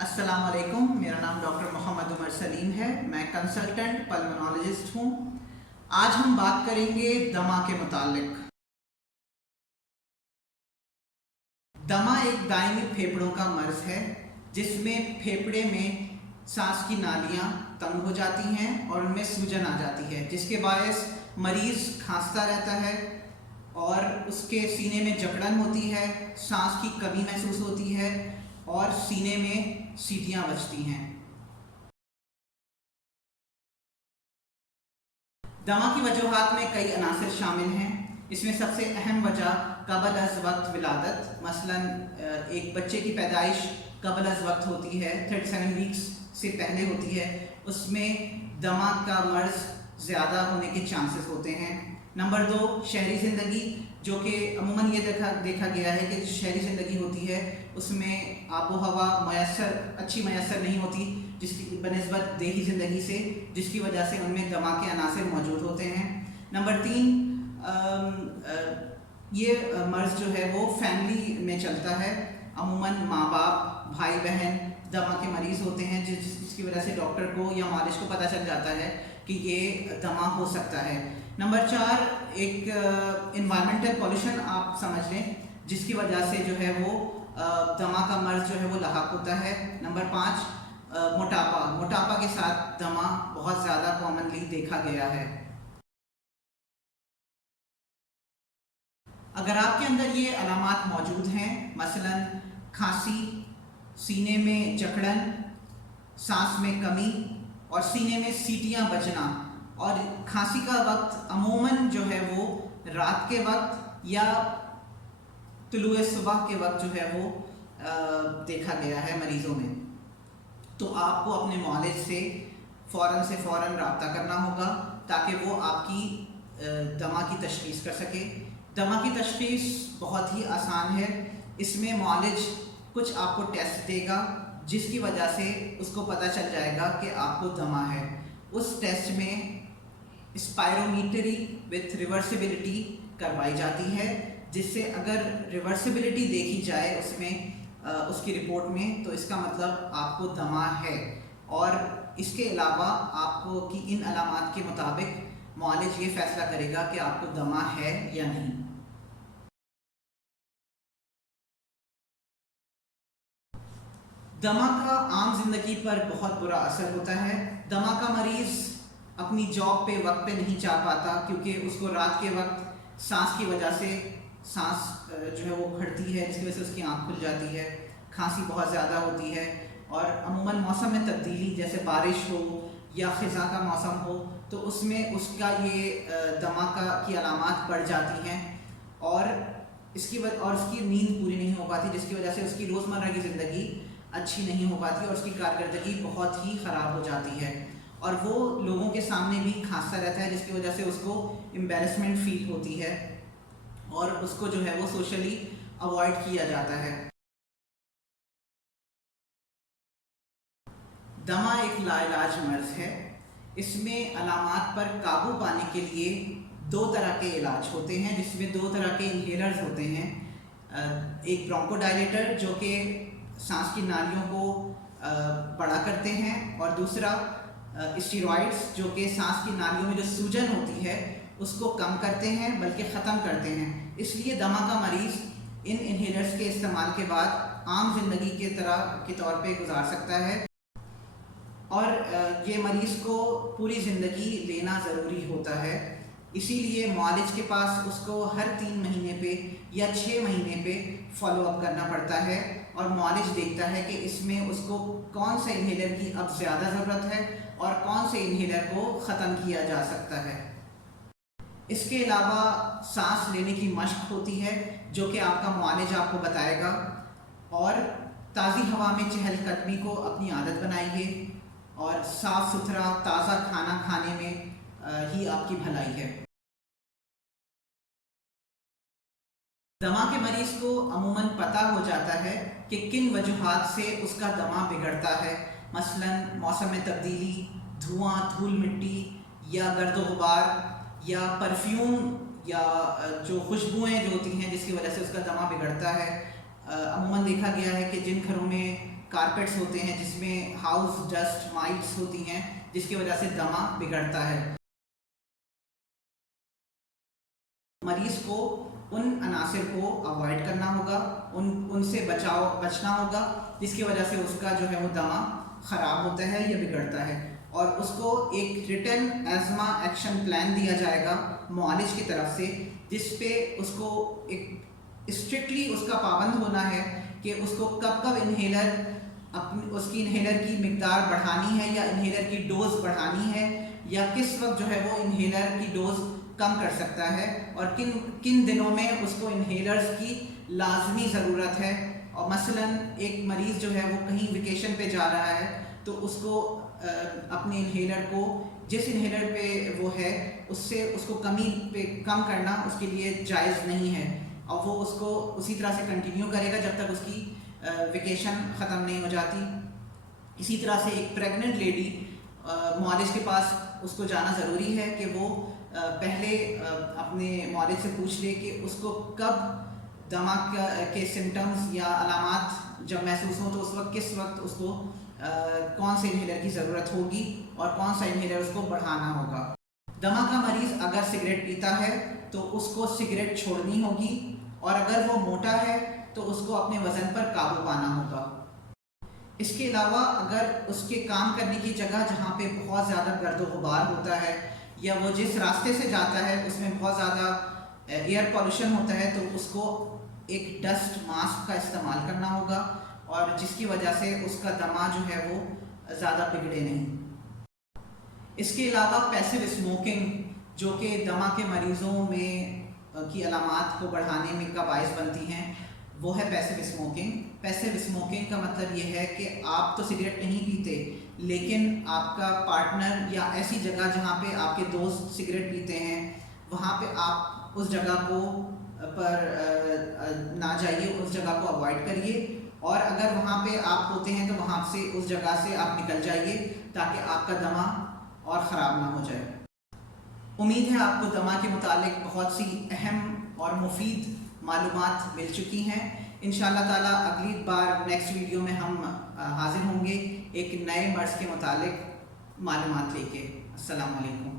अस्सलाम वालेकुम। मेरा नाम डॉक्टर मोहम्मद उमर सलीम है। मैं कंसल्टेंट पल्मोनोलॉजिस्ट हूँ। आज हम बात करेंगे दमा के मुतालिक। दमा एक दायमी फेफड़ों का मर्ज़ है जिसमें फेफड़े में सांस की नालियाँ तंग हो जाती हैं और उनमें सूजन आ जाती है, जिसके बायस मरीज़ खांसता रहता है और उसके सीने में जकड़न होती है, सांस की कमी महसूस होती है और सीने में सीटियाँ बजती हैं। दमा की वजूहात में कई अनासर शामिल हैं। इसमें सबसे अहम वजह कबल अज़ वक्त विलादत, मसलन एक बच्चे की पैदाइश कबल अज़ वक्त होती है, 37 वीक्स से पहले होती है, उसमें दमा का मर्ज़ ज़्यादा होने के चांसेस होते हैं। नंबर 2, शहरी ज़िंदगी, जो कि अमूमन ये देखा गया है कि शहरी ज़िंदगी होती है उसमें आबो हवा अच्छी मैसर नहीं होती जिसकी बनिस्बत देही ज़िंदगी से, जिसकी वजह से उनमें दमा के अनासर मौजूद होते हैं। नंबर 3, ये मर्ज़ जो है वो फैमिली में चलता है। अमूमन माँ बाप, भाई बहन दमा के मरीज़ होते हैं, जिसकी वजह से डॉक्टर को या मालिश को पता चल जाता है कि ये दमा हो सकता है। नंबर 4, एक इन्वायरमेंटल पॉल्यूशन आप समझ लें, जिसकी वजह से जो है वो दमा का मर्ज़ जो है वो लाहक होता है। नंबर 5, मोटापा के साथ दमा बहुत ज़्यादा कॉमनली देखा गया है। अगर आपके अंदर ये अलामात मौजूद हैं, मसलन खांसी, सीने में जकड़न, सांस में कमी और सीने में सीटियां बजना, और खांसी का वक्त अमूमन जो है वो रात के वक्त या तुलुए सुबह के वक्त जो है वो देखा गया है मरीज़ों में, तो आपको अपने मुआलिज से फ़ौरन रब्ता करना होगा ताकि वो आपकी दमा की तशख़ीस कर सके। दमा की तशख़ीस बहुत ही आसान है। इसमें मुआलिज कुछ आपको टेस्ट देगा जिसकी वजह से उसको पता चल जाएगा कि आपको दमा है। उस टेस्ट में स्पायरोमीटरी विथ रिवर्सिबिलिटी करवाई जाती है, जिससे अगर रिवर्सिबिलिटी देखी जाए उसमें उसकी रिपोर्ट में, तो इसका मतलब आपको दमा है। और इसके अलावा आपको कि इन अलामात के मुताबिक मुआलिज ये फ़ैसला करेगा कि आपको दमा है या नहीं। दमा का आम जिंदगी पर बहुत बुरा असर होता है। दमा का मरीज़ अपनी जॉब पे वक्त पे नहीं जा पाता क्योंकि उसको रात के वक्त सांस की वजह से सांस जो है वो घटती है, जिसकी वजह से उसकी आँख खुल जाती है, खांसी बहुत ज़्यादा होती है। और अमूमन मौसम में तब्दीली, जैसे बारिश हो या ख़िज़ा का मौसम हो, तो उसमें उसका ये दमा की अलामात बढ़ जाती हैं और उसकी नींद पूरी नहीं हो पाती, जिसकी वजह से उसकी रोज़मर्रा की ज़िंदगी अच्छी नहीं हो पाती और उसकी कारकर्दगी बहुत ही ख़राब हो जाती है और वो लोगों के सामने भी खांसता रहता है, जिसकी वजह से उसको एम्बैरेसमेंट फील होती है और उसको जो है वो सोशली अवॉइड किया जाता है। दमा एक लाइलाज मर्ज़ है। इसमें अलामात पर काबू पाने के लिए 2 तरह के इलाज होते हैं, जिसमें 2 तरह के इन्हेलर्स होते हैं। एक ब्रोंकोडायलेटर जो कि सांस की नालियों को बड़ा करते हैं, और दूसरा स्टेरॉइड्स जो कि सांस की नालियों में जो सूजन होती है उसको कम करते हैं बल्कि ख़त्म करते हैं। इसलिए दमा का मरीज़ इन इन्हेलर्स के इस्तेमाल के बाद आम जिंदगी के तौर पे गुजार सकता है और ये मरीज़ को पूरी ज़िंदगी लेना ज़रूरी होता है। इसीलिए मुआलिज के पास उसको हर 3 महीने पे या 6 महीने पे फॉलो अप करना पड़ता है और मुआलिज देखता है कि इसमें उसको कौन से इन्हेलर की अब ज़्यादा ज़रूरत है और कौन से इन्हेलर को ख़त्म किया जा सकता है। इसके अलावा सांस लेने की मशक होती है जो कि आपका मुआलिज आपको बताएगा, और ताज़ी हवा में चहलकदमी को अपनी आदत बनाइए और साफ़ सुथरा ताज़ा खाना खाने में ही आपकी भलाई है। दमा के मरीज़ को अमूमन पता हो जाता है कि किन वजूहात से उसका दमा बिगड़ता है, मसलन मौसम में तब्दीली, धुआं, धूल मिट्टी या गर्द गुबार या परफ्यूम या जो खुशबुएँ जो होती हैं जिसकी वजह से उसका दमा बिगड़ता है, عموماً دیکھا گیا ہے کہ جن گھروں میں کارپیٹس ہوتے ہیں جس میں ہاؤس ڈسٹ مائٹس ہوتی ہیں جس کی وجہ سے دمہ بگڑتا ہے. مریض کو ان عناصر کو اوائڈ کرنا ہوگا, ان سے بچنا ہوگا جس کی وجہ سے اس کا جو ہے وہ دمہ خراب ہوتا ہے یا بگڑتا ہے, اور اس کو ایک ریٹن ایزما ایکشن پلان دیا جائے گا معالج کی طرف سے, جس پہ اس کو ایک اسٹرکٹلی اس کا پابند ہونا ہے کہ اس کو کب کب اس کی انہیلر کی مقدار بڑھانی ہے یا انہیلر کی ڈوز بڑھانی ہے, یا کس وقت جو ہے وہ انہیلر کی ڈوز کم کر سکتا ہے, اور کن دنوں میں اس کو انہیلرز کی لازمی ضرورت ہے. اور مثلاً ایک مریض جو ہے وہ کہیں ویکیشن پہ جا رہا ہے تو اس کو اپنے انہیلر کو جس انہیلر پہ وہ ہے اس سے اس کو کمی پہ کم کرنا اس کے لیے جائز نہیں ہے, اور وہ اس کو اسی طرح سے کنٹینیو کرے گا جب تک اس کی ویکیشن ختم نہیں ہو جاتی. اسی طرح سے ایک پریگننٹ لیڈی معالج کے پاس اس کو جانا ضروری ہے کہ وہ پہلے اپنے معالج سے پوچھ لے کہ اس کو کب دمہ کے سمٹمز یا علامات جب محسوس ہوں تو اس وقت کس وقت اس کو کون سے انہیلر کی ضرورت ہوگی اور کون سا انہیلر اس کو بڑھانا ہوگا. دمہ کا مریض اگر سگریٹ پیتا ہے تو اس کو سگریٹ چھوڑنی ہوگی, اور اگر وہ موٹا ہے تو اس کو اپنے وزن پر قابو پانا ہوگا. اس کے علاوہ اگر اس کے کام کرنے کی جگہ جہاں پہ بہت زیادہ گرد و غبار ہوتا ہے یا وہ جس راستے سے جاتا ہے اس میں بہت زیادہ ایئر پالوشن ہوتا ہے تو اس کو ایک ڈسٹ ماسک کا استعمال کرنا ہوگا, اور جس کی وجہ سے اس کا دمہ جو ہے وہ زیادہ بگڑے نہیں. اس کے علاوہ پیسو اسموکنگ جو کہ دمہ کے مریضوں میں کی علامات کو بڑھانے میں کا باعث بنتی ہیں وہ ہے پیسو اسموکنگ. پیسو اسموکنگ کا مطلب یہ ہے کہ آپ تو سگریٹ نہیں پیتے لیکن آپ کا پارٹنر یا ایسی جگہ جہاں پہ آپ کے دوست سگریٹ پیتے ہیں وہاں پہ آپ اس جگہ کو پر نہ جائیے, اس جگہ کو اوائڈ کریے, اور اگر وہاں پہ آپ ہوتے ہیں تو وہاں سے اس جگہ سے آپ نکل جائیے تاکہ آپ کا دمہ اور خراب نہ ہو جائے. امید ہے آپ کو دمہ کے متعلق بہت سی اہم اور مفید معلومات مل چکی ہیں. انشاءاللہ تعالیٰ اگلی بار نیکسٹ ویڈیو میں ہم حاضر ہوں گے ایک نئے مرض کے متعلق معلومات لے کے. السلام علیکم.